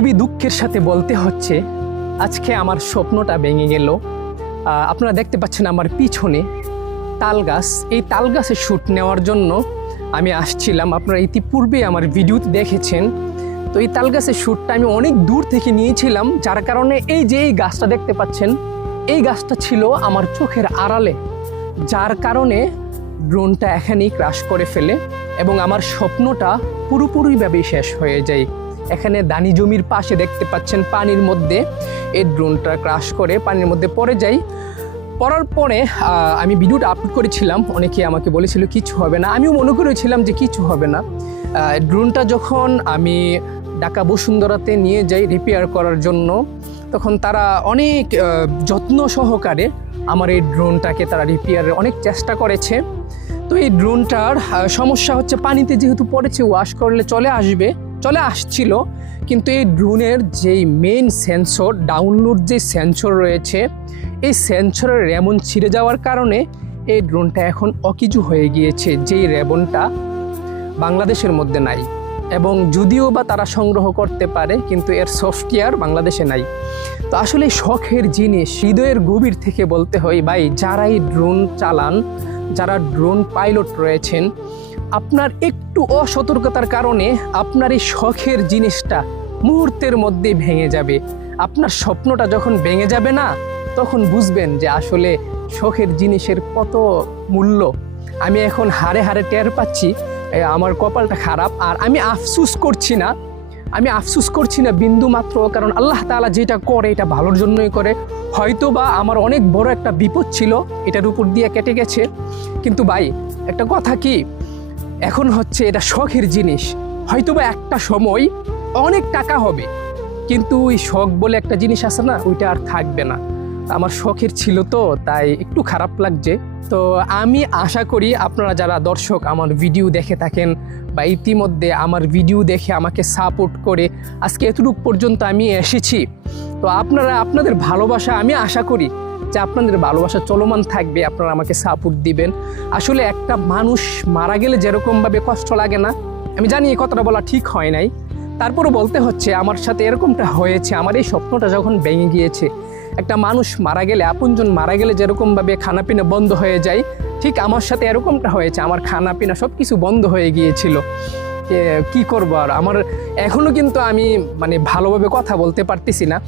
খুবই দুঃখের সাথে বলতে হচ্ছে আজকে আমার স্বপ্নটা ভেঙে গেল। আপনারা দেখতে পাচ্ছেন আমার পিছনে তাল গাছ। এই তাল গাছের শ্যুট নেওয়ার জন্য আমি আসছিলাম। আপনারা ইতিপূর্বে আমার ভিডিওতে দেখেছেন। তো এই তাল গাছের শ্যুটটা আমি অনেক দূর থেকে নিয়েছিলাম, যার কারণে এই যে এই গাছটা দেখতে পাচ্ছেন, এই গাছটা ছিল আমার চোখের আড়ালে, যার কারণে ড্রোনটা এখানেই ক্রাশ করে ফেলে এবং আমার স্বপ্নটা পুরোপুরিভাবে শেষ হয়ে যায়। এখানে দানি জমির পাশে দেখতে পাচ্ছেন পানির মধ্যে এই ড্রোনটা ক্রাশ করে পানির মধ্যে পড়ে যায়। পড়ার পরে আমি ভিডিওটা আপলোড করেছিলাম, অনেকে আমাকে বলেছিল কিছু হবে না, আমিও মনে করেছিলাম যে কিছু হবে না। ড্রোনটা যখন আমি ঢাকা বসুন্ধরাতে নিয়ে যাই রিপেয়ার করার জন্য, তখন তারা অনেক যত্ন সহকারে আমার এই ড্রোনটাকে তারা রিপেয়ারের অনেক চেষ্টা করেছে। তো এই ড্রোনটার সমস্যা হচ্ছে পানিতে যেহেতু পড়েছে, ওয়াশ করলে চলে আসছিল, কিন্তু এই ড্রোনের যেই মেইন সেন্সর, ডাউনলোড যে সেন্সর রয়েছে, এই সেন্সরের রেবন ছিঁড়ে যাওয়ার কারণে এই ড্রোনটা এখন অকিজু হয়ে গিয়েছে, যেই রেবনটা বাংলাদেশের মধ্যে নাই। এবং যদিও বা তারা সংগ্রহ করতে পারে, কিন্তু এর সফটওয়্যার বাংলাদেশে নাই। তো আসলে শখের জিনিস, হৃদয়ের গভীর থেকে বলতে হয় ভাই, যারা এই ড্রোন চালান, যারা ড্রোন পাইলট রয়েছেন, আপনার একটু অসতর্কতার কারণে আপনার এই শখের জিনিসটা মুহূর্তের মধ্যে ভেঙে যাবে। আপনার স্বপ্নটা যখন ভেঙে যাবে না, তখন বুঝবেন যে আসলে শখের জিনিসের কত মূল্য। আমি এখন হাড়ে হাড়ে টের পাচ্ছি আমার কপালটা খারাপ। আর আমি আফসুস করছি না বিন্দু মাত্র, কারণ আল্লাহ তাআলা যেটা করে এটা ভালোর জন্যই করে। হয়তো বা আমার অনেক বড় একটা বিপদ ছিল, এটার উপর দিয়ে কেটে গেছে। কিন্তু ভাই একটা কথা কি, এখন হচ্ছে এটা শখের জিনিস, হয়তো বা একটা সময় অনেক টাকা হবে, কিন্তু ওই শখ বলে একটা জিনিস আছে না, ওইটা আর থাকবে না। আমার শখের ছিল তো, তাই একটু খারাপ লাগছে। তো আমি আশা করি আপনারা যারা দর্শক আমার ভিডিও দেখে থাকেন বা ইতিমধ্যে আমার ভিডিও দেখে আমাকে সাপোর্ট করে আজকে এতটুকু পর্যন্ত আমি এসেছি, তো আপনাদের ভালোবাসা, আমি আশা করি যে আপনাদের ভালোবাসা চলমান থাকবে, আপনারা আমাকে সাপোর্ট দিবেন। আসলে একটা মানুষ মারা গেলে যেরকমভাবে কষ্ট লাগে না, আমি জানি এই কথাটা বলা ঠিক হয় নাই, তারপরও বলতে হচ্ছে আমার সাথে এরকমটা হয়েছে। আমার এই স্বপ্নটা যখন ভেঙে গিয়েছে, একটা মানুষ মারা গেলে, আপনজন মারা গেলে যেরকমভাবে খানাপিনা বন্ধ হয়ে যায়, ঠিক আমার সাথে এরকমটা হয়েছে। আমার খানাপিনা সব কিছু বন্ধ হয়ে গিয়েছিল। কি করবো আর, আমার এখনও কিন্তু আমি ভালোভাবে কথা বলতে পারতেছি না,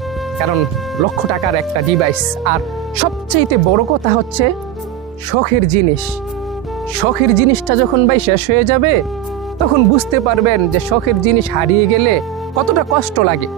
কারণ লক্ষ টাকার একটা ডিভাইস। আর সবচাইতে বড় কথা হচ্ছে শখের জিনিসটা যখন ভাই শেষ হয়ে যাবে, তখন বুঝতে পারবেন যে শখের জিনিস হারিয়ে গেলে কতটা কষ্ট লাগে।